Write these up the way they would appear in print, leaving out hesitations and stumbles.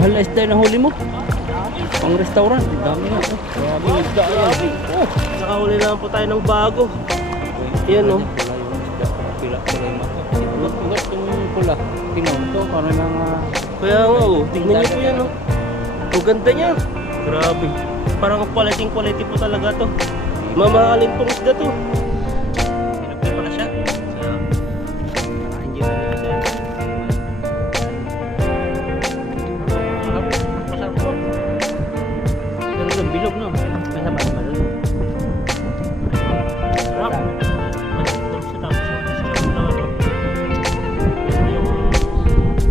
Mahal na isda na huli mo. Pang restaurant. Dami nga. Grabe isda yan. Nakahuli naman po tayo ng bago. Yan no. Pula yung mata. Ugat yung pula. Tingnan to. Parang mga... Kaya nga oh. Tignan niyo po yan oh. Ang ganda niya. Grabe. Parang quality po talaga to. Mamahalin pong isda to. Pinapil pala siya. Kaya naka-enjoy na nila siya. Masarap po. Pero yung bilog no. May sabat ba doon? Sarap. Masarap siya tapos yung na ano.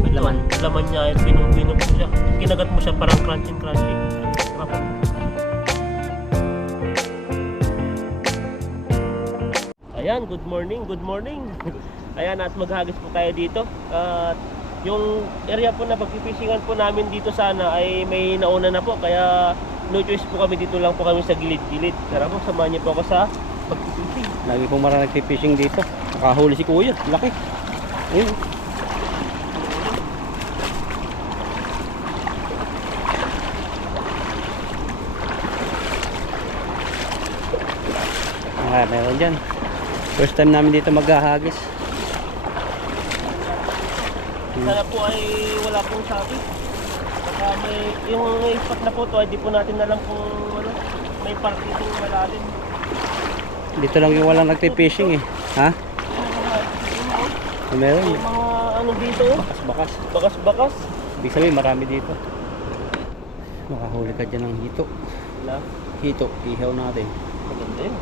Yung laman niya ay pinong-pinong siya. Kinagat mo siya parang crunchy. Sarap. Ayan, good morning. Ayan, at maghagis po tayo dito. At yung area po na pagpipishingan po namin dito sana ay may nauna na po. Kaya no choice po kami, dito lang po kami sa gilid-gilid. Tara po, samahan niyo po ako sa pagpipishing. Lagi pong marami nagpipishing dito. Nakahuli si kuya. Laki. Ayun. Meron dyan. First time namin dito maghahagis. Sana po ay wala pong sabi. Saka yung spot na po to ay di po natin alam kung ano, may park dito malalim. Dito lang yung walang nagpipishing eh. Ha? Meron. May mga ano dito, Bakas-bakas. bakas-bakas. Ibig sabihin marami dito. Makahuli ka dyan ng hito. Wala. Hito. Ihaw natin. Maganda yun.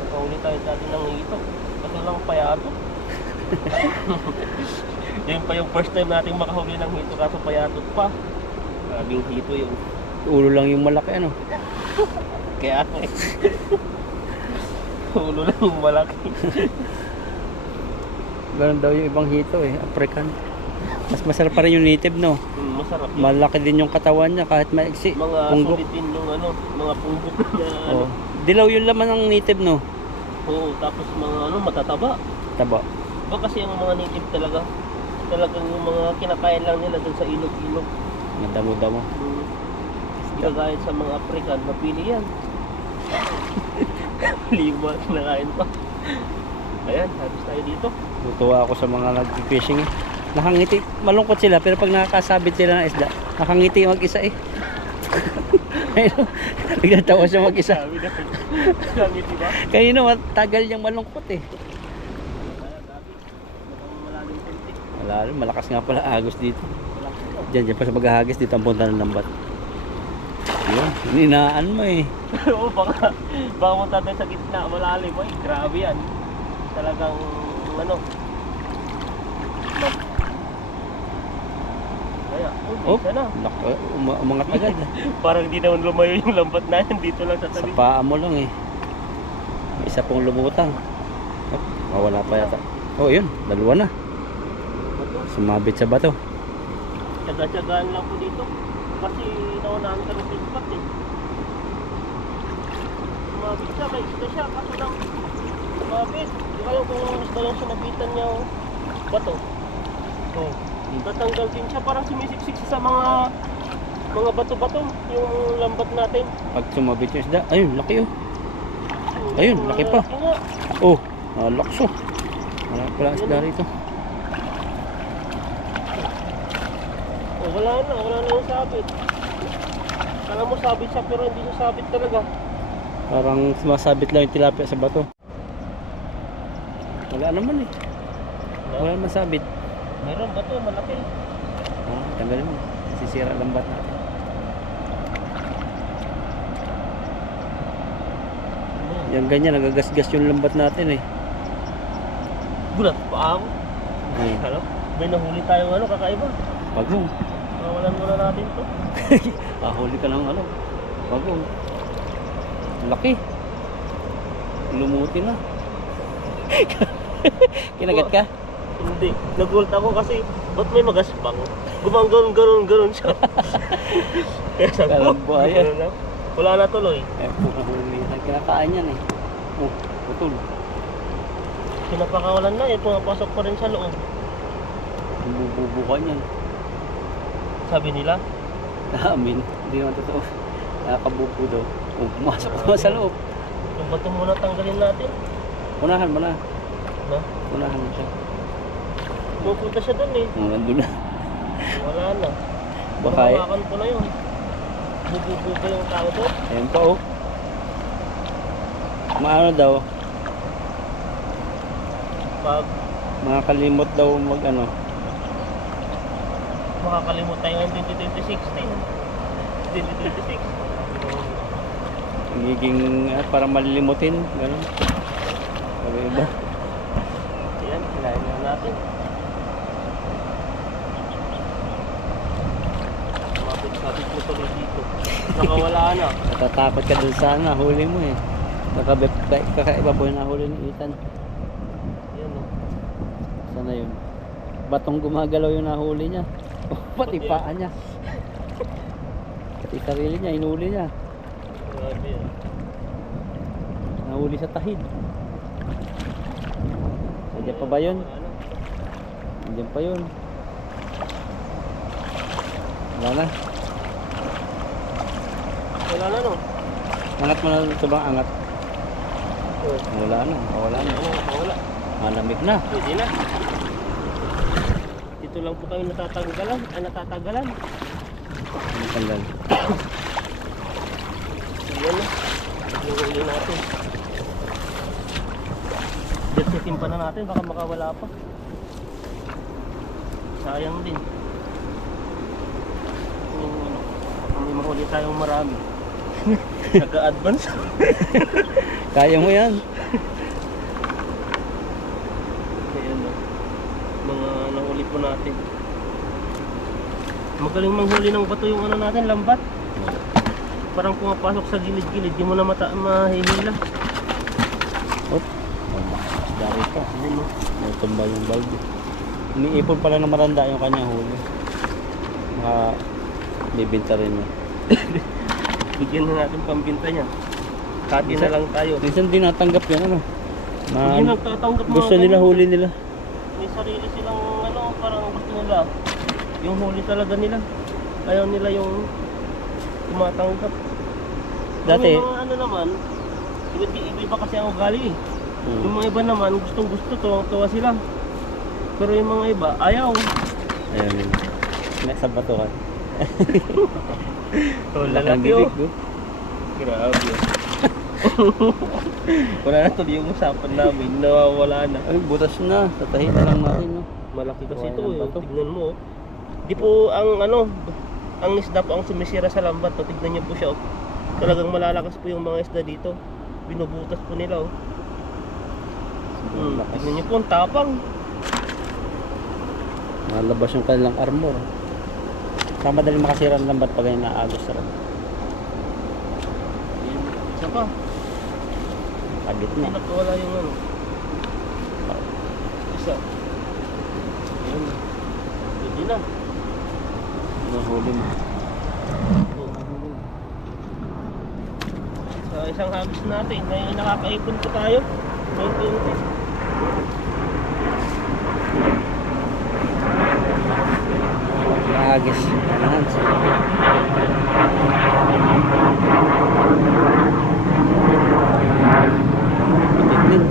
Nakahuli tayo dati ng ito. Kasi lang payato. Yan pa yung first time nating makahuli ng hito kaso payatot pa. Grabing hito yung Ulo lang yung malaki ano. kaya eh. Ulo lang yung malaki. Ganun daw yung ibang hito eh. African. Mas masarap pa rin yung native no. Masarap yun. Malaki din yung katawan niya kahit maiksi. Mga Punggok. sulit din yung ano, mga punggok na ano. Oh. Dilaw yung laman ng native no. Oo, tapos mga ano, matataba. Taba. Ba kasi yung mga native talaga, talagang yung mga kinakain lang nila dun sa ilog-ilog. Madamo-damo. Hindi kagaya sa mga African, mapili yan. Lima, kinakain pa. Ayan, habis tayo dito. Tutuwa ako sa mga nag-fishing eh. Nakangiti, malungkot sila pero pag nakakasabit sila ng isda, nakangiti mag-isa eh. Ayun, nagtatawa siya mag-isa. Sabi na, nakangiti ba? Kanina matagal niyang malungkot eh. Malalim, malakas nga pala agos dito. Diyan pa sa maghahagis dito ang punta ng lambat. Yun, ninaan mo eh. Oo, baka punta tayo sa gitna, malalim. Ay, grabe yan. Talagang, ano, kaya, Oh, isa na. umangat agad. Parang di naman lumayo yung lambat na yan, dito lang sa Sa tabi. paa mo lang eh. May isa pong lumutang. Oh, mawala pa yata. Oh, yun, dalawa na. Sumabit sa bato. Tsaga-tsagaan lang po dito. Kasi naunahan kami sa spot eh. Sumabit siya, may isda siya. Kaso lang, sumabit. Di kayo kung isda lang siya nabitan niya o bato. Oh. Tatanggal din siya, parang sumisiksik sa mga bato-bato. Yung lambat natin. Pag sumabit yung isda, ayun, laki oh. Ayun, laki pa. Nga. Oh, lakso. Wala pala isda rito. Oh, wala na yung sabit. Kala mo sabit siya pero hindi siya sabit talaga. Parang sumasabit lang yung tilapia sa bato. Wala naman eh. Wala naman sabit. Meron ba to malaki? Ah, tanggalin mo. Sisira lambat natin. Yan ganyan, nagagasgas yung lambat natin eh. Gulat pa ako. Hmm. Ano? May nahuli tayong ano, kakaiba. Bagong. Nawalan muna natin to. Huli ka ng ano. Bagong. Laki. Lumuti na. Kinagat ka? Hindi. Nagulat ako kasi ba't may magaspang? Gumangganon siya. Kaya sabi ko, Kalang buhaya. wala na tuloy. Eh, puro huli. Kinakain yan eh. Oh, putol. Pinapakawalan na eh, pumapasok pa rin sa loob. Bububukan yan. Sabi nila. Amin, hindi naman totoo. Nakakabuko daw. Oh, pumasok ko sa loob. Yung bato muna tanggalin natin. Unahan mo na. No? Unahan mo siya. Pupunta siya dun eh. Nandun na. Wala na. Baka Hawakan ko na yun. Bububuga yung tao doon. ayun pa oh. Maano daw, Pag makakalimot daw mag ano. makakalimut tayo ng 2026 din. 2026. Nagiging parang malilimutin. Gano'n. Sabi iba. Ayan, kinain na natin. Mapit-kapit mo tuloy dito. Nakawala na. Natatakot ka dun sana, huli mo eh. Kakaiba po yung nahuli ni Ethan. Ayan o. Sana yun. Batong gumagalaw yung nahuli niya. Pati paa niya. Pati sarili niya, hinuli niya. Grabe yan. Nahuli sa tahid. Nandiyan pa ba yun? Wala na. Nandiyan pa yun. Wala na. Wala na no? Angat mo na sobrang angat. Oo. Wala na. Wala na. Wala. Malamig na. Pwede na. Dito lang po kami natatanggalan. Natatagalan. Ang tanggal. Ayan na. Yung huli natin. Detsetin pa na natin. Baka makawala pa. Sayang din. Yung ano. Baka may mahuli tayong marami. Nag-a-advance. Kaya mo yan. Ayan na. Mga nahuli po natin. Magaling manghuli ng bato yung ano natin, lambat. Parang pumapasok sa gilid-gilid, di mo na mahihila. Oh, dari pa. Ayun, no? Natumba yung bulb. Umiipon pala ng maranda yung kanyang huli. Bibinta rin niya. Bigyan na natin pambinta niya. Kati na lang tayo. Minsan din natanggap yan ano. Hindi nagtatanggap mga Gusto nila, ganun. huli nila. May sarili silang ano, parang gusto nila. Yung huli talaga nila. Ayaw nila yung tumatanggap. Dati, Yung mga ano naman, iba kasi ang ugali eh. Yung mga iba naman, gustong gusto, tuwang-tuwa sila. Pero yung mga iba, ayaw. ayun yun. Nasa batuhan. Oh, Lalaki lalaki oh. oh. Grabe. Wala na tuloy yung usapan namin, nawawala na. Ay, butas na. Tatahin na lang natin. No? Malaki kasi Buhay ito ng eh. bato. Tignan mo. Oh. Di po ang ano, ang isda po ang sumisira sa lambat. Oh. Tignan niyo po siya. Oh. Talagang malalakas po yung mga isda dito. Binubutas po nila. Oh. Lakas. Tignan niyo po ang tapang. Malabas yung kanilang armor. Saka madaling makasira ng lambat pag ay naagos sa rin. Isa pa. Agit Hindi na. nakawala yung ano. Isa. Ayan. Pwede na. Nahuli mo. Oh. Sa isang hagis natin, nakakaipon po tayo. Unti-unti. Agis. Hands. Agit din.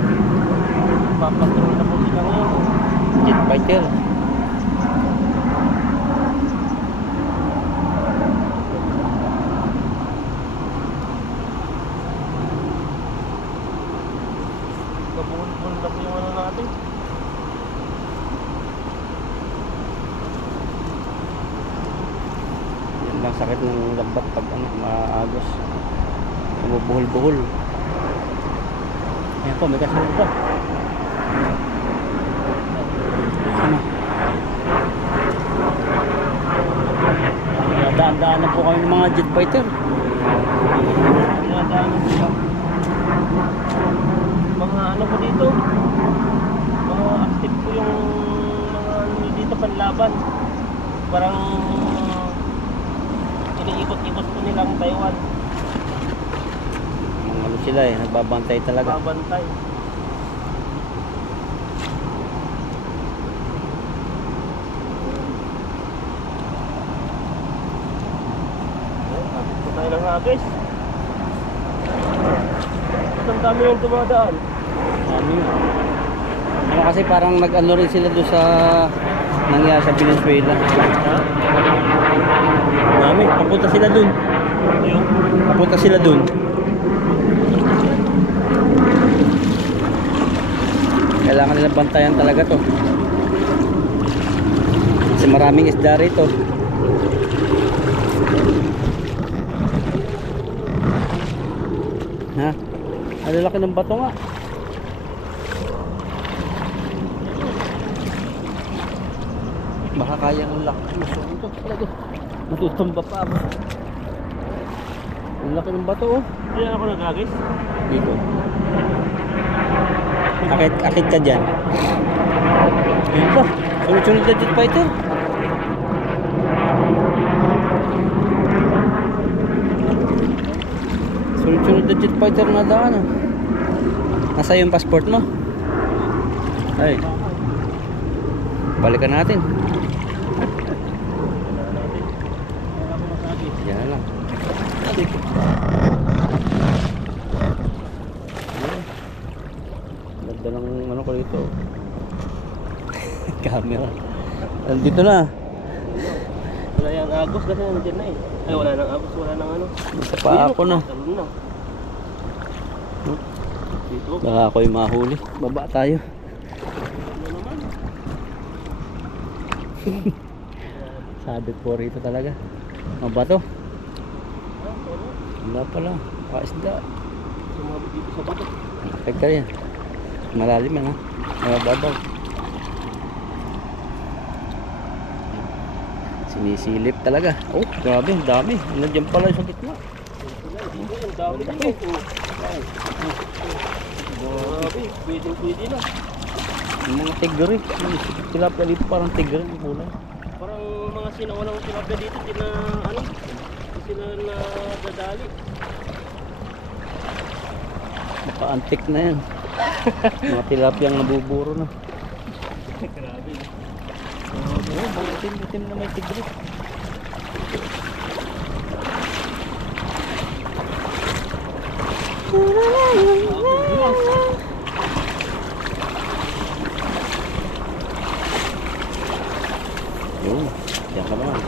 Papatrol na po sila ngayon. Jet fighter. Nabuhol-buhol na po yung ano natin. Yan lang sakit ng lambat pag ano, maagos. Bumubuhol-buhol. Ayan po, may kasunod pa. Ano? Daan-daan na po kami ng mga jet fighter. Dinadaanan sila. Mga ano po dito, mga active po yung mga ano dito panlaban. Parang iniikot-ikot po nilang Taiwan. Mga ano sila eh, nagbabantay talaga. Babantay. tayo ng hagis. Ba't ang dami yung dumadaan? Ano yun? Ano kasi parang nag-ano rin sila doon sa nangyari sa Venezuela. Ha? Dami, papunta sila doon. Yung Papunta sila doon. Kailangan nila bantayan talaga to. Kasi maraming isda rito. Ha? Ang laki ng bato nga. Baka kaya ng laki. Ito talaga. Matutumba pa ako. Ang laki ng bato oh. Diyan ako naghagis. Dito. Akit ka dyan. Yun pa. Sunod-sunod na jet fighter. Sunod-sunod na jet fighter na daan. Ah. Nasa yung passport mo? Ay. Balikan natin. Yan na lang. Ganda ng ano ko dito. Camera. Nandito na. Wala yung agos kasi nandiyan na eh. Ay wala nang agos, wala nang ano. Sa paa ko na. Ganun na. Dito. Baka ako yung mahuli. Baba tayo. Ano naman? Sabi po rito talaga. Ano ba to? Ah, ano? Wala pala. Kaisda. Sumabot dito sa bato. Pagka yan. Malalim yan ha. Mababaw. Sinisilip talaga. Oh, grabe. Ang dami. Nandiyan pala sa gitna. Dito yung dami dito. Grabe, pwede na. Yung mga tigre. Tilapia dito parang tigre ang kulay. Parang mga sinaunang tilapia dito, di na ano, di sila nadadali. Maka-antik na yan. Mga tilapia ang nabuburo na. Grabe. Oh, butim na may tigre. Yun, diyan ka naman.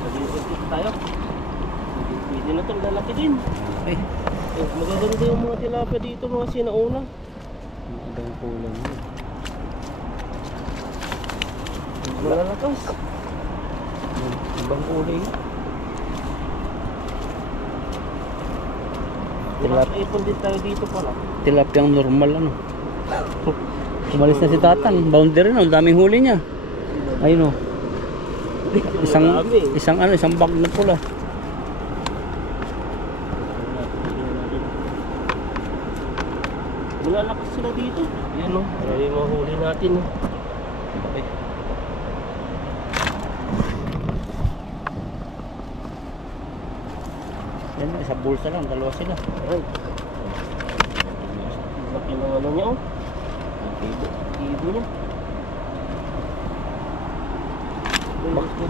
Nag-iisip tayo. Pwede na ito, lalaki din. Ay, Magaganda yung mga tilapia dito, mga sinauna. magandang kulay yun. Malalakas. Ibang kulay yun. Ipon din tayo dito pala. Tilapiyang normal ano. Umalis na si Tatang. Boundary na, ang daming huli niya. Ayun oh. Isang bag na pula. Malalakas sila dito. Yan o. Ay, mahuli natin. Okay. Yan, sa bulsa lang, dalawa sila. Ay. Laki ng ano niya o. Ibo niya.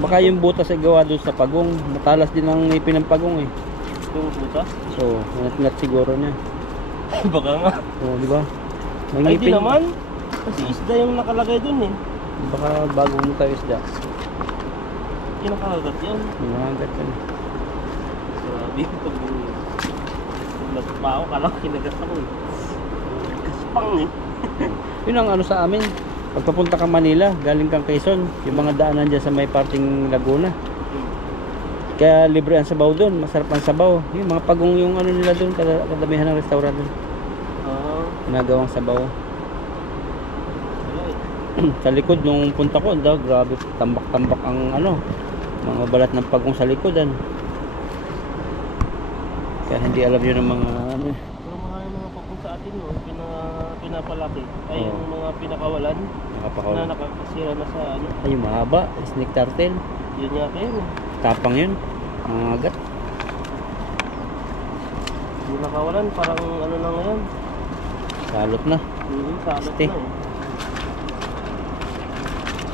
Baka yung butas ay gawa doon sa pagong. Matalas din ang ngipin ng pagong eh. Yung butas. So, nanat siguro niya. Baka nga. Oh, di ba? May Ay di ngipin. naman. Kasi isda yung nakalagay dun eh. Baka bago mo tayo isda. Yung nakakagat yan. Yung mga agad yan. Grabe pag nagpa ako, kala ko kinagat ako eh. Kaspang eh. Yun ang ano sa amin. Pagpapunta ka Manila, galing kang Quezon, yung mga daanan dyan sa may parting Laguna. Kaya libre ang sabaw doon, masarap ang sabaw. Yung mga pagong yung ano nila doon, kadamihan ng restaurant doon. Ginagawang sabaw. Sa likod nung punta ko, daw grabe tambak-tambak ang ano, mga balat ng pagong sa likodan. Kaya hindi alam yun ng mga ano. Pero mga pakong sa atin no, pinapalaki. Ay Oo. yung mga pinakawalan na Nakapakaw. nakakasira na sa ano. Ay, yung mahaba, snake turtle. Yun nga kayo. Tapang yun. Mga agat. Yung nakawalan parang ano na ngayon. Salot na. Salot Stay. na eh.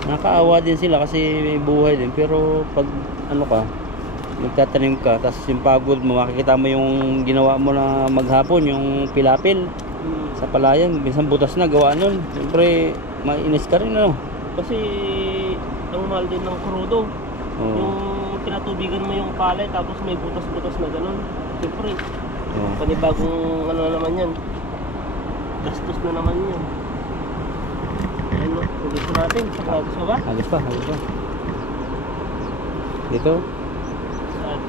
Nakakaawa din sila kasi may buhay din. Pero pag ano ka, Nagtatanim ka, tapos yung pagod mo, makikita mo yung ginawa mo na maghapon, yung pilapil sa palayan, minsan butas na gawa nun. Siyempre, mainis ka rin, ano? Kasi ang mahal din ng krudo. Oo. Yung pinatubigan mo yung palay tapos may butas-butas na ganun. Siyempre, Oo. panibagong ano na naman yan. Gastos na naman yan. Ayan o, gusto natin. Gusto ba? Hagis pa, hagis pa. Dito. Saan?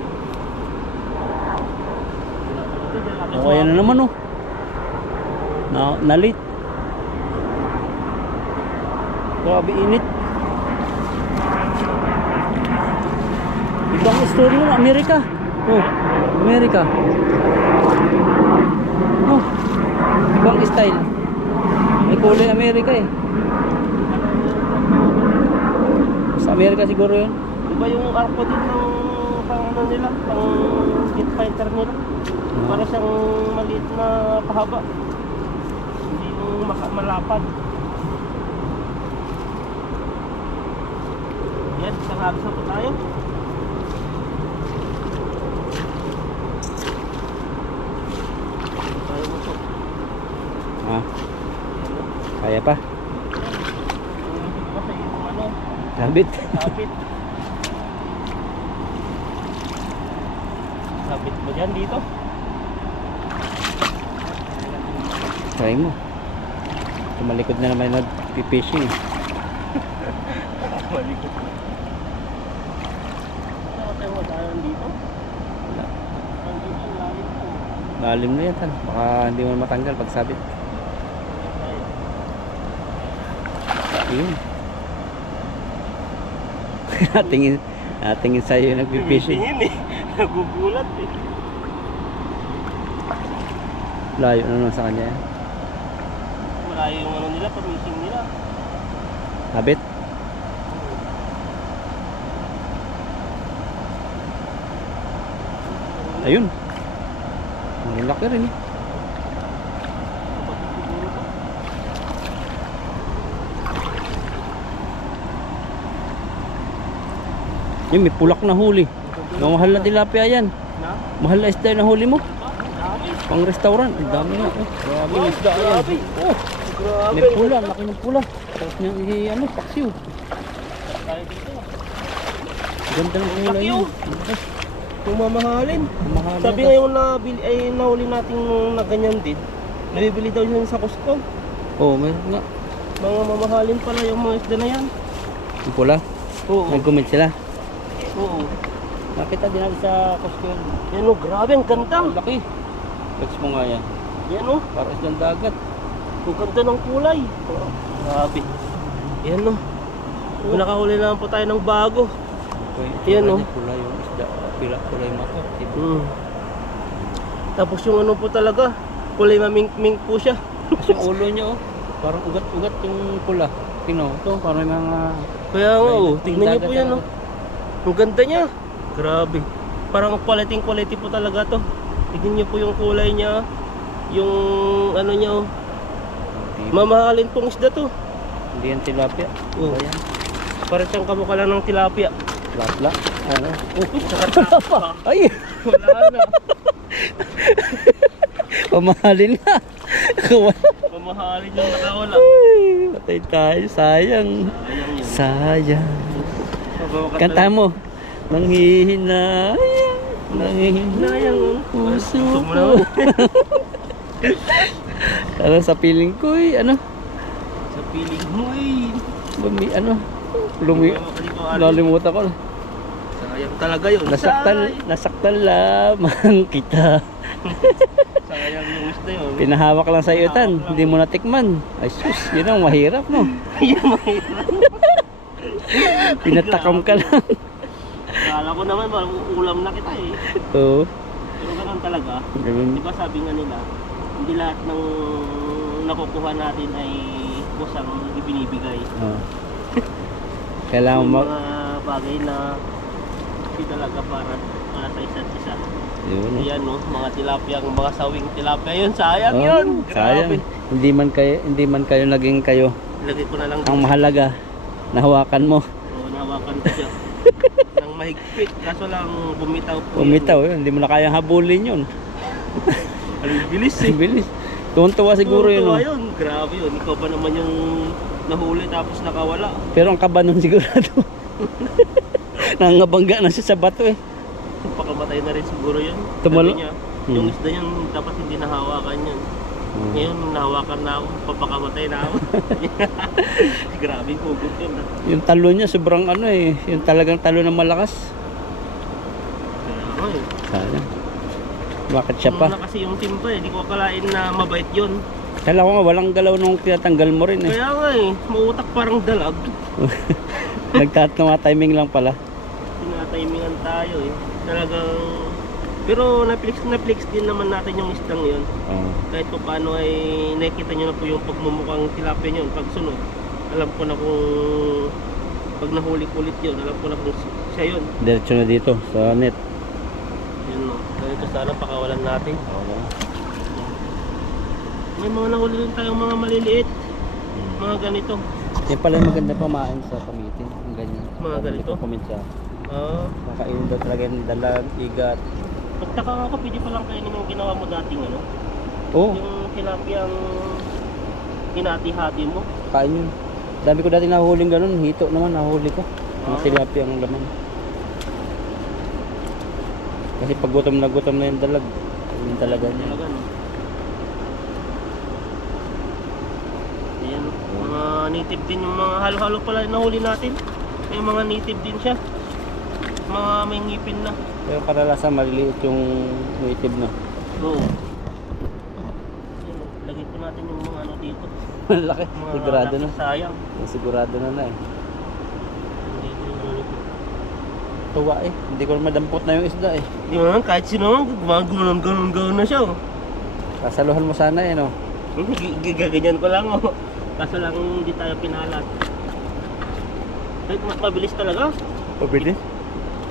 Oh, ayan na naman, oh. Nalit. Grabe init. Ibang story mo, Amerika. Oh, Amerika. Oh, ibang style. May kulay Amerika eh. Sa Amerika siguro yun. Diba yung arko din ng pang ano nila, pang jet fighter nila? Para siyang maliit na pahaba. Hindi yung malapad. Yan, isang agos na po tayo. Tayo mo po. Ah, kaya pa. Kasi yung ano, Sabit. sabit. Sabit mo dyan dito. Try mo. Tumalikod na naman nag-fishing. Malikot. Ano tayo wala dito? Wala. Ang dito ang lalim po. Lalim na yan, tan. Baka hindi mo matanggal pag sabit. Yun. natingin sa'yo yung nag-fishing. Tingin eh. Nagugulat eh. Layo na naman sa kanya yan. Malayo yung ano nila, pamising nila. Sabit. Ayun. Ang laki rin eh. Yun, may pulak na huli. Mahal na tilapia yan. Na? Mahal na isda na huli mo. Dami. Pang restaurant. Ang dami na. Oh, grabe yung isda yan. Grabe. Oh, Grabe. may pula. Laki ng pula. Tapos niya ano, paksiw. Tayo dito. Ganda ng pula Laki, yun. oh. Kung mamahalin. Mahal Sabi na. ngayon na nahuli natin na ganyan din. Nabibili daw yan sa Costco. Oh, may nga. Mga mamahalin pala yung mga isda na yan. Yung pula. Oo. Nag-comment sila. Oo. Nakita din natin sa Costco yun. Yan o, grabe ang ganda. Ang laki. Flex mo nga yan. Yan o, Para isang dagat. ang ganda ng kulay. Oh, grabe. Yan o. Nakahuli naman po tayo ng bago. Okay. Yan, oh. Pula yung isda. Pula yung mata. Tapos yung ano po talaga, kulay mamink-mink po siya. Kasi yung ulo niya oh. Parang ugat-ugat yung pula. Tino, ito parang may mga... Kaya nga May oh, tignan niyo po dagat yan na- oh. Ang ganda niya. Grabe. Parang quality po talaga to. Tignan niyo po yung kulay niya. Yung ano niya oh. Mamahalin pong isda to. Hindi yan tilapia. Oh. Ano yan? Parang siyang kamukha lang ng tilapia. Lapla. Ano? Nakatapa. Ay! Wala na. Pamahalin na. Mamahalin yung nakawala. Ay, patay tayo. Sayang. Ayan yun. Sayang. Mabawakan Kanta mo. Nanghihinayang. Nanghihinayang ang puso Gusto mo ko. naman. Ano sa piling ko eh. Ano? Sa piling mo eh. Ano? Nalimutan ko. Sayang talaga yun. Nasaktan lamang kita. Sayang yung isda yun. Pinahawak lang sa iyo tan, hindi mo natikman. Ay sus, yun ang mahirap no. Pinatakam ka lang. Akala ko naman parang ulam na kita eh. Oo. Pero ganun talaga. Ganun. Di ba sabi nga nila, hindi lahat ng nakukuha natin ay kusang ibinibigay. Oo. Kailangan May mo mga bagay na hindi talaga para sa isa't isa. yun. Ayan no, mga tilapia, mga sawing tilapia yun, sayang Oo, yun. sayang. Grabe. Hindi man kayo naging kayo. Lagay ko na lang Ang mahalaga, nahawakan mo. Oo, nahawakan ko siya. Nang mahigpit. Kaso lang bumitaw po. Bumitaw yun, hindi mo na kayang habulin yun. Ang bilis eh. Ang bilis. Tuwan-tuwa siguro yun. Tuwa Oh. yun. Grabe yun. Ikaw ba naman yung nahuli tapos nakawala? Pero ang kaba nun sigurado. Nangangabangga na siya sa bato eh. Pakamatay na rin siguro yun. Tumalo- Sabi niya, Hmm. yung isda yun dapat hindi nahawakan yun. Ngayon nahawakan na ako, papakamatay na ako. Grabe yung hugot yun. Yung talo niya sobrang ano eh. Yung talagang talo na malakas. Kaya nga eh. Sayang. Bakit siya pa? Muna kasi yung timpa eh, di ko akalain na mabait yun. Kala ko nga walang galaw nung tinatanggal mo rin eh. Kaya nga eh, mautak parang dalag. Nagtatama timing lang pala. Tinatimingan tayo eh. Talagang... Pero na-flex din naman natin yung isdang yun. Oo. Kahit pa paano ay nakikita nyo na po yung pagmumukhang tilapia yun. Pag sunod, alam ko na kung... Pag nahuli-kulit yun, alam ko na kung siya yun. Diretso na dito sa net. Yun no. Ganito sana pakawalan natin. Oo. May mga nahuli rin tayong mga maliliit. Mga ganito. Yan pala yung maganda pamain sa pamitin. Ang ganyan. Mga ganito? Kuminsa. Ah, Kakainin daw talaga yung dalag, igat. pagtaka nga ko, pwede palang kainin yung ginawa mo dating ano? Oo, Yung tilapiyang hinati-hati mo. kain yun. Dami ko dati nahuling ganun. Hito naman nahuli ko. Mga Ah. tilapia ang laman. Kasi pag gutom na yung dalag. Yung talaga niya. Talaga no. Ayan, mga native din yung mga halo-halo pala na nahuli natin. May mga native din siya. Mga may ngipin na. Pero kadalasan maliliit yung native na. Oo. Ayan, lagay po natin yung mga ano dito. Malaki. Mga Sigurado na. laki, sayang. Sigurado na eh. Hindi ko yung ano nito. Tuwa eh. Hindi ko madampot na yung isda eh. Di ba, kahit sino naman, gumaganon na siya. Oh. Kasaluhan mo sana eh no. Gaganyan ko lang oh. Kaso lang hindi tayo pinalat. Kahit mas mabilis talaga. Pabilis?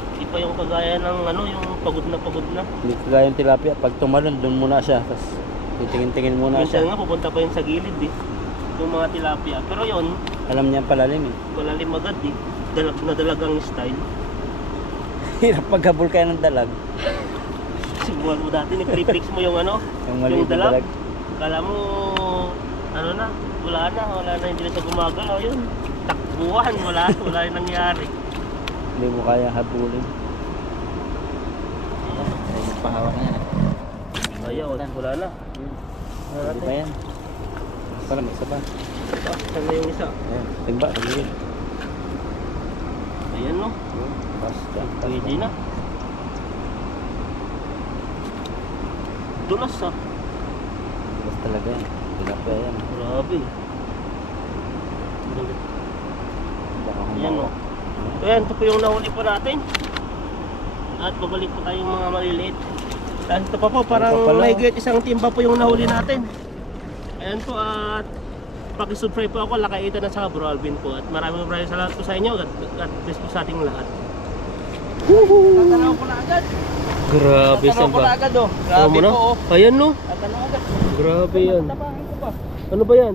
Hindi pa yung kagaya ng ano, yung pagod na. Hindi kagaya yung tilapia. Pag tumalon, doon muna siya. Tapos titingin-tingin muna Minsan siya. nga pupunta pa yun sa gilid eh. Yung mga tilapia. Pero yun, Alam niya ang palalim eh. malalim agad eh. Dalag na dalagang style. Hirap maghabol kaya ng dalag. Subuhan mo dati, ni-flip mo yung ano, Yung maliit na dalag. Kala mo, ano na, wala na, hindi na siya gumagalaw yun. Takbuhan, wala yung nangyari. Hindi mo kaya habulin. Ay, pahawak na yan. Ayaw, wala na. Hindi pa yan. Parang may isa pa. Saan na yung isa? Ayan, timba. Tingin. Ayan no, Basta. pwede na. Dulas ah. Basta talaga yan. Tilapia yan. Grabe. Baka Ayan no. So yan, ito po yung nahuli po natin. At babalik po tayong mga maliliit. At ito pa po, parang Ito pala, may oh. great isang timba po yung nahuli natin. Ayan po at pakisubscribe po ako, Lakaita na sa Bro Alvin po. At maraming salamat po sa inyo. God bless po sa ating lahat. Tatanaw ko na agad. Grabe Tatanaw ko na agad oh. Grabe na? po oh. Ayan no. Tatanaw agad. Grabe yan. Tapahin ko pa. Ano ba yan?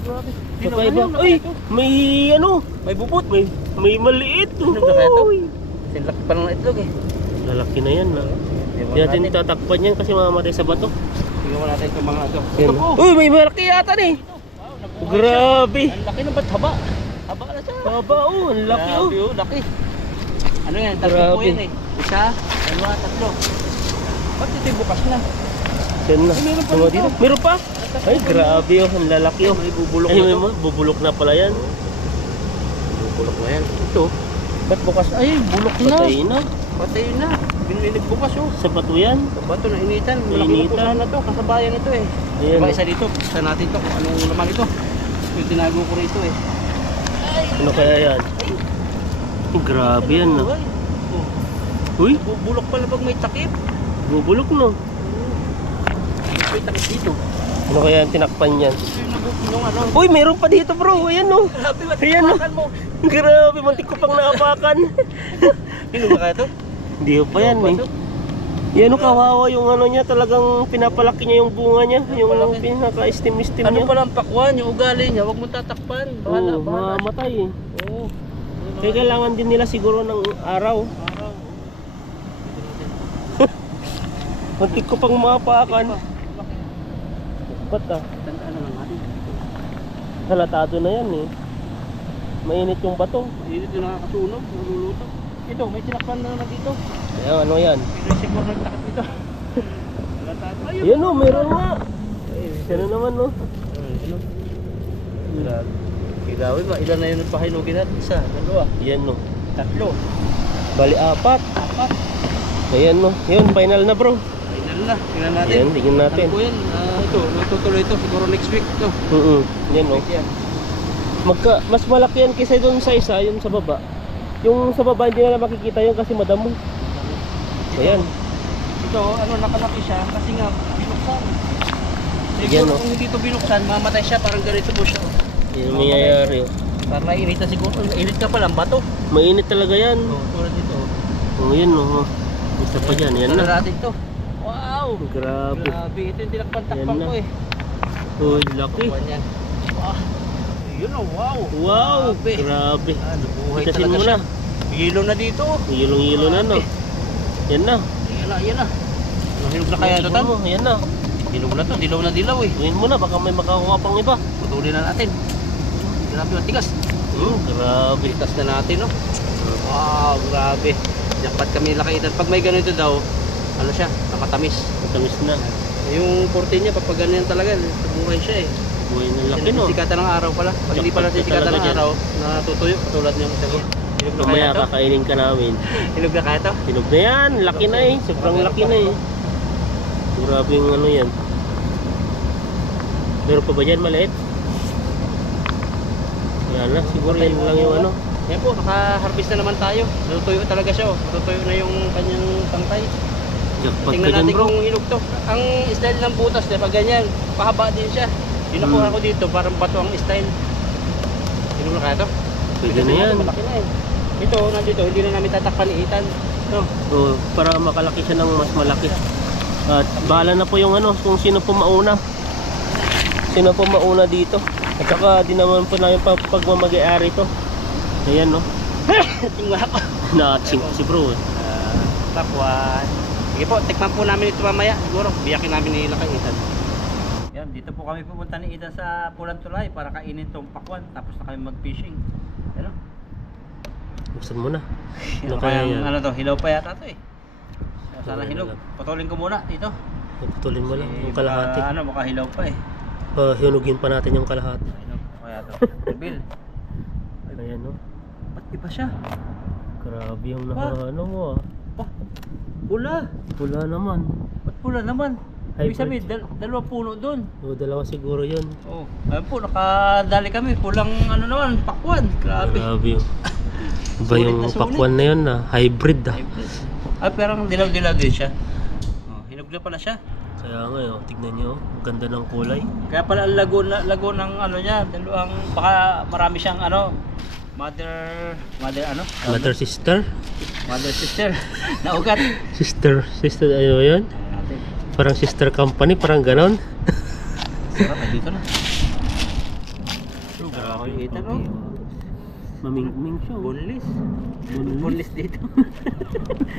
Grabe. Kakaiba. Dinaw Ay, may ano? May bubot. May maliit. Ano ba kaya to? Uy. Sinlaki pa ng itlog eh. Lalaki na yan. Hindi natin tatakpan yan kasi mamamatay sa bato. Tingnan mo natin itong mga ito. Yan. Ito po. Uy, may malaki yata na eh. Grabe. Ang laki ng ba't haba? Haba na siya. Haba oh, ang laki oh. Grabe, oh. Laki. Ano yan? Tatlo po Grabe. yan eh. Isa, dalawa, tatlo. Ba't ito yung bukas na? Yan na. Ay, meron pa Tama dito. dito. Meron pa? Ay, grabe oh, ang lalaki oh. May bubulok Ay, na may to. bubulok na pala yan. Bubulok na yan. Ito. Ba't bukas? Ay, bulok na. Patay na. Patay na. Binilig bukas oh. Sa bato yan. Bato na initan. Malaki na po Initan. sana to. Kasabayan ito eh. Ayan. Diba isa dito? Isa natin to kung anong laman ito. Yung tinago ko rito eh. Ano kaya yan? Ay, grabe yan no. Uy, Bubulok pala pag may takip. bubulok no. May takip dito. Ano kaya yung tinakpan yan? Yung ano. Uy, meron pa dito bro. Ayan no. Grabe, ba't Ayan no. hawakan mo? Grabe, mantik ko pang naapakan. Sino ba kaya to? Hindi pa yan eh. Yan o, kawawa yung ano niya, talagang pinapalaki niya yung bunga niya, yung pinaka-steam-steam Ano niya. pala ang pakwan, yung ugali niya, huwag mo tatakpan. Bahala, Oo, bahala. mamamatay eh. Oo. Kaya kailangan din nila siguro ng araw. Araw. Muntik ko pang mapakan. Ba't ah? Tandaan na lang natin. Halatado na yan eh. Mainit yung bato. Dito nakakasunog, naluluto. Ito, may tinakpan na dito. Ayan, ano yan? Pero siguro nagtakot dito. Wala tayo. Ayun. Yan o, meron nga. Ano naman no? Ano? Grabe. Igawin ba? Ilan na yun ang pahinugin natin? Isa, dalawa, Yan no. tatlo, Bali apat. apat. Ayan no. Yun, final na bro. Final na. Tingnan natin. Ayan, tingnan natin. Ano po yan? Ito, matutuloy ito. Siguro next week. Ito. Yan no. Yan. Mas malaki yan kaysa doon sa isa, yun sa baba. Yung sa baba hindi na makikita yun kasi madamo. Ayan. Ito, ano, nakalaki siya kasi nga binuksan. Yan, Siguro no? kung hindi ito binuksan, mamatay siya. Parang ganito po siya. Yan ang mayayari. Parang naiinit na siguro. Init ka pa lang, bato. Mainit talaga yan. Tulad dito. Yun no. Isa pa dyan, yan Tulad na. natin ito. Wow! Grabe. Grabe, ito yung tinakpan-takpan Yan na. ko eh. Uy, laki. Kukuha niyan. Wow! Yun o, wow! Wow, Grabe. grabe. Nabuhay Itasin talaga mo siya. na. Yelo na dito. Yilong-yilo na no. Yan na. Yan na, yan na. Hinog na kaya ito, Tan? Yan na. Hinog na to, dilaw na dilaw eh. Gawin mo na, baka may makakuha pang iba. Putulin na natin. Grabe, matigas. Grabe. Tigas na natin, no? Wow, grabe. Jackpot kami nakaitan. Pag may ganito daw, ano siya, matamis. Matamis na. Yung 14 niya, pag ganyan talaga, buhay siya eh. Buhay ng laki no. Sisikatan ng araw pala. Pag hindi pala Jackpot sisikatan talaga ng dyan. araw, natutuyo. Katulad niyang isa ko. Hinog na kaya Mamaya ito? kakainin ka namin. Hinog na kaya ito? Hinog na yan. Laki na eh. Sobrang laki na eh. Grabe yung ano yan. Meron pa ba dyan maliit? Yan na. Siguro yan lang yung ano. Yan po, naka-harvest na naman tayo. Natutuyo talaga siya, oh. Natutuyo na yung kanyang tangkay. Jackpot ka Tingnan dyan natin bro. kung hinog to. Ang style ng butas, pag ganyan, pahaba din siya. Yung nakuha ko dito, parang bato ang style. Hinog na kaya to? Pwede na yan. Malaki na eh. Ito, nandito, hindi na namin tatakpan iitan. No? So, para makalaki siya ng mas malaki. At bahala na po yung ano, kung sino po mauna. Sino po mauna dito. At saka di naman po namin pagmamag-ari to. Ayan no. Tingnan ako. Na-chink si bro eh. Takwan. Sige po, tikman po namin ito mamaya. Siguro, biyakin namin ni Lakay Itan. Yan, dito po kami pupunta ni Itan sa Pulang Tulay para kainin itong pakwan. Tapos na kami mag-fishing. Ano? Buksan mo na. Ano kaya yan? ano to? Hilaw pa yata to eh. Sana Hilaw hinog. na lang. Putulin ko muna dito. Putulin mo lang yung Baka, kalahati. ano, baka hilaw pa eh. Hinugin pa natin yung kalahati. Hinog pa kaya to. Bill. Ayan no. Ba't iba siya? Grabe yung Ba? ano mo ah. Oh, pula. Pula naman. Ba't pula naman? Ibig Hybrid. sabihin, dalawang puno doon. O, dalawa siguro yun. Oh, ayun po, nakadali kami. Pulang ano naman, pakwan. Grabe. Grabe yun. Iba Sulit yung na sulit. pakwan na yun ah. Hybrid ah. Ah, pero dilaw-dilaw din siya. Oh, hinog na pala siya. Kaya nga oh, tignan nyo. Ang ganda ng kulay. Kaya pala ang lago ng ano niya, dalawang, baka marami siyang ano, mother ano? Mother sister. Mother sister. Naugat. Sister ano yun? Natin. Parang sister company, parang ganon. Sarap, ay dito na. Grabe yung itan, oh. Maming siya. Boneless. Boneless. Boneless dito.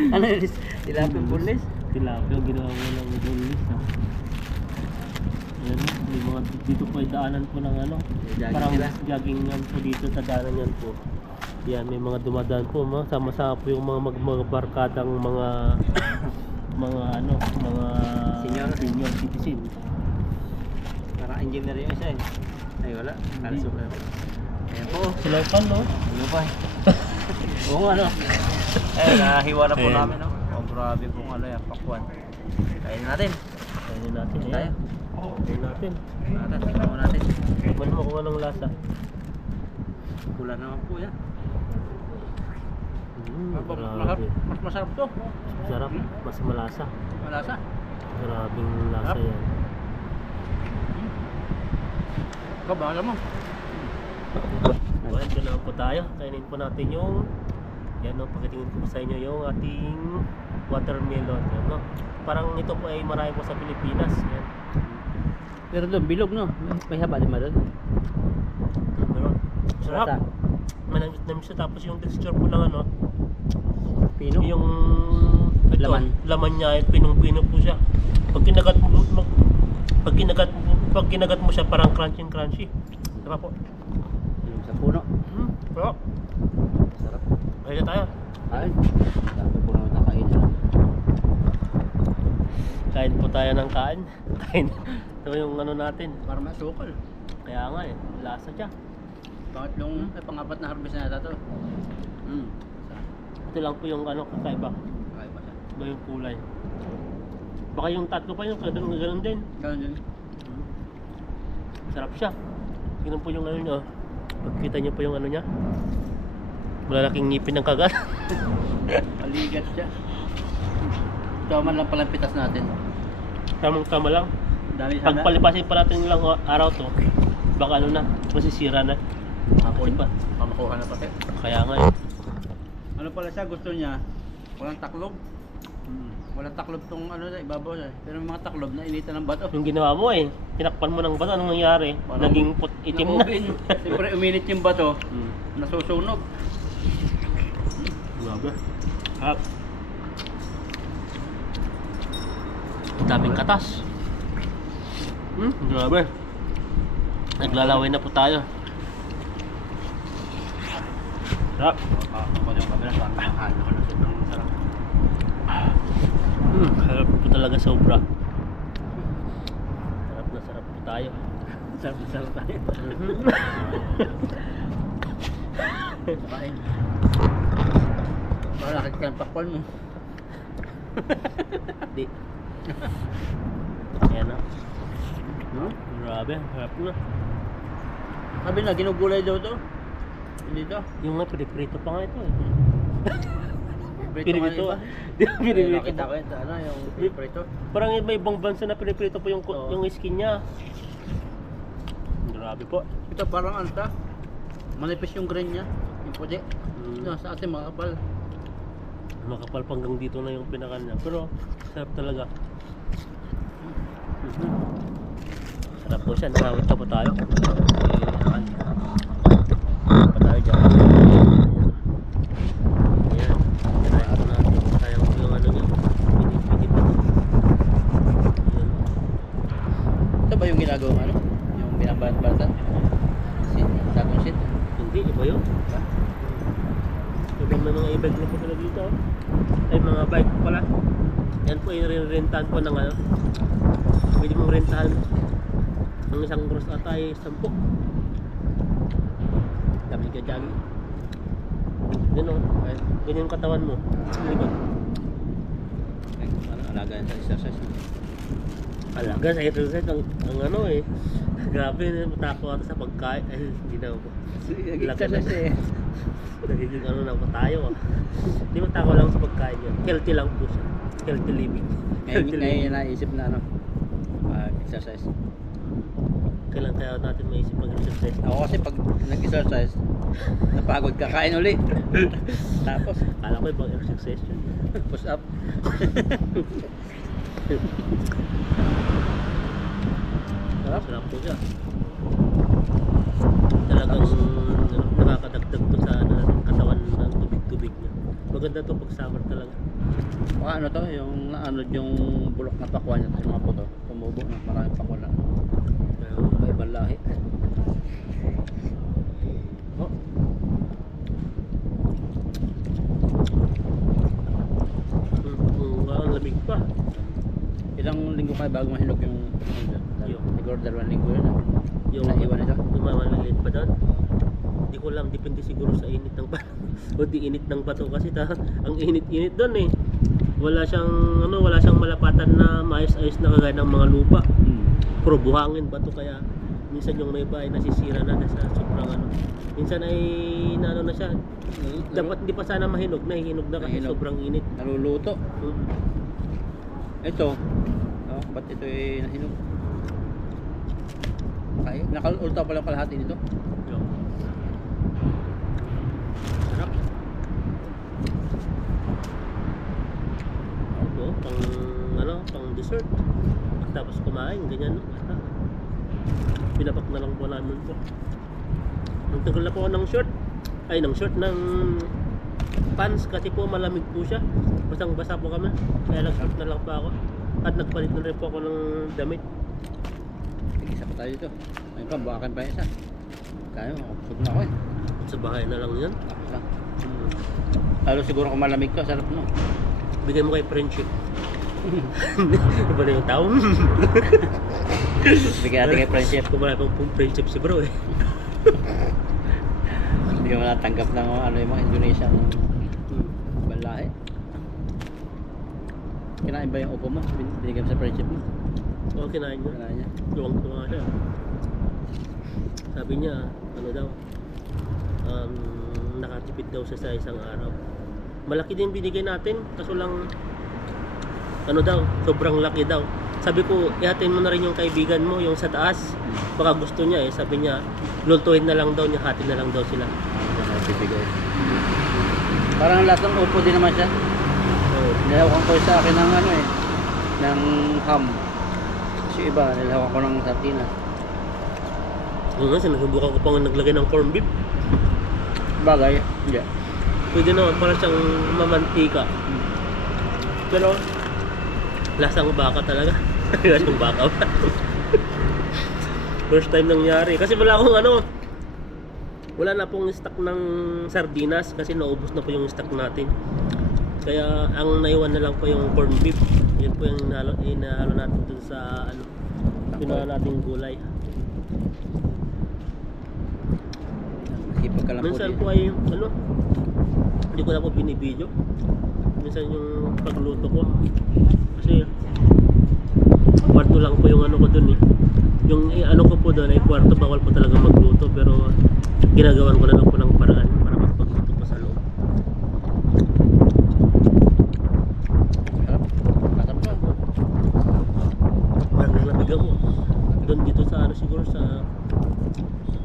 Ano yun? Tilapia boneless? Tilapia, ginawa mo ng boneless ah. Ayan, may mga dito po ay daanan po ng ano. Jogging Parang sila. joggingan po dito sa daanan yan po. Yan, may mga dumadaan po. Sama-sama po yung mga barkadang mga mga ano, mga senior citizen. Parang engineer yung isa eh. Ay wala. Kaso pa. Ayan po. Sila pa no? Ano ba? Oo ano. Eh, nahiwa na po Ayan. namin no. Oh, grabe pong ano yan, pakwan. Kainin natin. Kainin natin. Tayo. Ayan. Kainin natin. Tingnan mo natin. Tikman mo kung anong lasa. Pula naman po yan. Grabe. Mas masarap to. Sarap. Mas malasa. Malasa. Grabing lasa Sarap. yan. Kabala mo. Well, dyan na po tayo. Kainin po natin yung yan no, pakitingin ko sa inyo yung ating watermelon. Yan, no? Parang ito po ay marami po sa Pilipinas. Yan. Pero doon, bilog no. May haba din ba doon? Pero, sarap. Manamit na siya, tapos yung texture po ng ano, Pino? yung ito, Laman. laman niya ay pinong-pino po siya. Pag kinagat mo, pag kinagat mo siya parang crunchy. Diba po? Yung sa puno. Pero, Sarap. kaya tayo. Ay, dami po naman nakain na. Kain po tayo ng kain. Kain. Ito yung ano natin. Para masukal. Kaya nga eh, lasa siya. Pangatlong, pangapat na harvest na nata to. Ito lang po yung ano, kakaiba. Kaya pa siya. Iba yung kulay. Baka yung tatlo pa yung ganun din. Ganun din. Sarap siya. Ganun po yung ano niya. Pagkita niyo po yung ano niya. Malalaking ngipin ng kagat. Paligat siya. Ito man lang palang pitas natin. Tamang-tama lang. Dami sana. Pagpalipasin pa natin ilang araw to, baka ano na, masisira na. Hapon pa. Mamakuha na pati. Kaya nga eh. Ano pala siya, gusto niya, walang taklob. Walang taklob tong ano sa ibabaw siya. Pero yung mga taklob na initan ng bato. Yung ginawa mo eh, tinakpan mo ng bato, anong nangyari? Parang Naging itim na. Siyempre uminit yung bato, nasusunog. Grabe. Harap. Daming katas. Grabe. Naglalaway na po tayo. Sarap. Ako yung camera, parang nakakain ako na sobrang sarap. Sarap po talaga sobra. Sarap na sarap po tayo. Sarap na sarap tayo. Kain. Parang nakikita yung pakwan mo. Di. Ayan na. No? Grabe. Sarap na. Sabi na, ginugulay daw to. Hindi to. Yung nga, piniprito pa nga ito eh. Pinipirito Pinipirito. nga Di ba iba. pinipirito Nakita pa? ko yun sa ano, yung pinipirito. Parang may ibang bansa na piniprito po yung, Oo. yung skin niya. Grabe po. Ito parang ano ta? Manipis yung grain niya. Yung puti. Mm. No, sa atin makapal. Makapal hanggang dito na yung pinakan niya. Pero sarap talaga. Sarap po siya. Nakawit pa po tayo. Pa tayo dyan. Ayan. Tirayan po natin. Sayang po yung ano niya. Pinipidip pa. Ayan. Ito ba yung ginagawang ano? Yung binabalatan? Sagong sit? Hindi, iba yun. Diba? Ibang may mga e-bike na po sila dito. Ay, mga bike pala. Yan po, i-rentahan po ng ano. Pwede mong rentahan. Ang isang gross ata ay 10. Sabi ka dyan. Yan o. Ganyan yung katawan mo. Likod. Alaga yan sa exercise. Alaga sa exercise. Ang ano eh. Grabe, matako ata sa pagkain. Ay, hindi na po. Laki na siya eh. Nagiging ano na po tayo ah. Hindi matako lang sa pagkain yan. Healthy lang po siya. Healthy living. Ngayon yung naisip na ano? Exercise. Kailan kaya natin maisip mag-exercise? Ako kasi pag nag-exercise, napagod kakain uli. Tapos, Kala ko ibang exercise yun. push up. Sarap po siya. Talagang nakakadagdag to sa katawan ng tubig-tubig niya. Maganda to pag summer talaga. Ano to, yung naanod yung bulok na pakwan niya, yung mga puto. Tumubo na, maraming pakwan na. May ibang lahi. Oh. Ang lamig pa. Ilang linggo kayo bago mahinog yung Yung. siguro 2 linggo yun. Yung Naiwan ito. Lumamalilit pa doon. Hindi ko lang, depende siguro sa init ng bato. O di init ng bato kasi ang init-init doon eh. Wala siyang malapatan na maayos-ayos na kagaya ng mga lupa. Puro buhangin bato kaya minsan yung may iba ay nasisira na sa sobrang ano. Minsan ay naano na siya. Dapat hindi pa sana mahinog na, hinog na kasi Mahinog. sobrang init. Naluluto. Ito, ba't ito ay nahinog? Okay, nakalulta pa lang kalahati nito. Yung. Sarap. Ito, pang dessert. Tapos kumain, ganyan. Pinapak na lang po namin po. Ang tagal na po ako ng short. Ay, ng short, ng pants kasi po malamig po siya. Basang basa po kami. Kaya nag-short na lang po ako. At nagpalit na rin po ako ng damit. Isa pa tayo dito. Ayun pa, buwakan pa yung isa. Kaya mo, kusog na ako eh. Sa bahay na lang yan. Tapos lang. Lalo siguro kung malamig to, sarap no. Bigay mo kay friendship. Iba na yung tao. Bigyan natin kay friendship. Kung wala pang friendship si bro eh. Hindi mo natanggap ng ano yung mga Indonesian balahe. Kinain ba yung upo mo? Binigyan mo sa friendship mo? Oo, kinain niya. Kinain niya. Tuwang-tuwa siya. Sabi niya, ano daw, nakatipid daw siya sa isang araw. Malaki din binigay natin, kaso lang, ano daw, sobrang laki daw. Sabi ko, ihatin mo na rin yung kaibigan mo, yung sa taas. Baka gusto niya eh. Sabi niya, lultuhin na lang daw niya, hatin na lang daw sila. Bibigay. Parang lahat ng upo din naman siya. Oo. Nilawakan ko sa akin ng ano eh, ng ham. Kasi iba, nilawakan ko ng sardinas. Oo nga, sinusubukan ko pang naglagay ng corned beef. Bagay, hindi. Pwede naman, parang siyang mamantika. Pero, lasang baka talaga. Lasang baka ba? First time nangyari. Kasi wala akong ano, wala na pong stock ng sardinas kasi naubos na po yung stock natin. Kaya ang naiwan na lang po yung corned beef. Yun po yung inahalo natin dun sa ano, pinahalo nating gulay. Masipag ka lang po Minsan din. po ay ano, hindi ko na po binibidyo. Minsan yung pagluto ko. Kasi kwarto lang po yung ano ko dun eh. Yung ano ko po doon ay kwarto, bawal po talaga magluto, pero ginagawan ko na lang po ng paraan para makapagluto pa sa loob. Sarap. Masarap to. Parang nalabigan mo. Doon dito sa ano siguro sa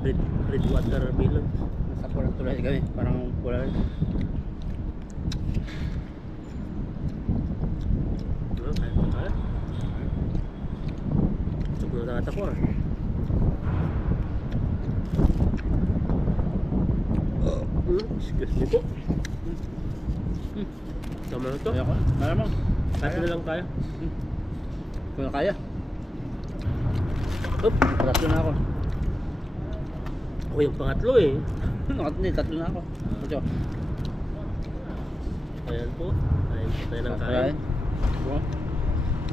red watermelon. Nasa pulang tulad kami. Parang pula rin. Kaya. Ito na nata ko ah. Excuse me po. Tama na to. Kaya ko. Malamang. Kahit na lang tayo. Kung kaya. Oop. Tatlo na ako. Ako yung pangatlo eh. Tatlo na ako. Ito. Ayan po. Ayan po tayo ng kain. Kaya.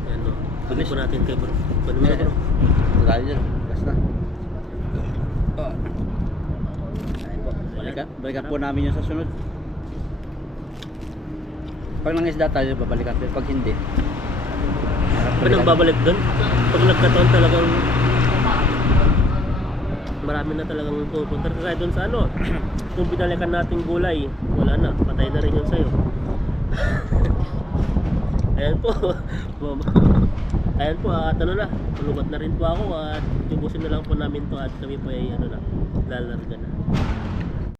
Ayan o. Tuloy po natin kay bro. Paano mo na bro? Ito tayo dyan. Gas na. Oh. Balikan po namin yung sa sunod. Pag nangisda tayo, babalikan tayo. Pag hindi, Pag nagbabalik doon, pag nagkataon talagang marami na talagang pupunta. Kaya doon sa ano, kung binalikan natin gulay, wala na, patay na rin yun sa'yo. Ayan po. Ayan po, at ano na, lubat na rin po ako at tubusin na lang po namin to at kami po ay ano na, lalarga na.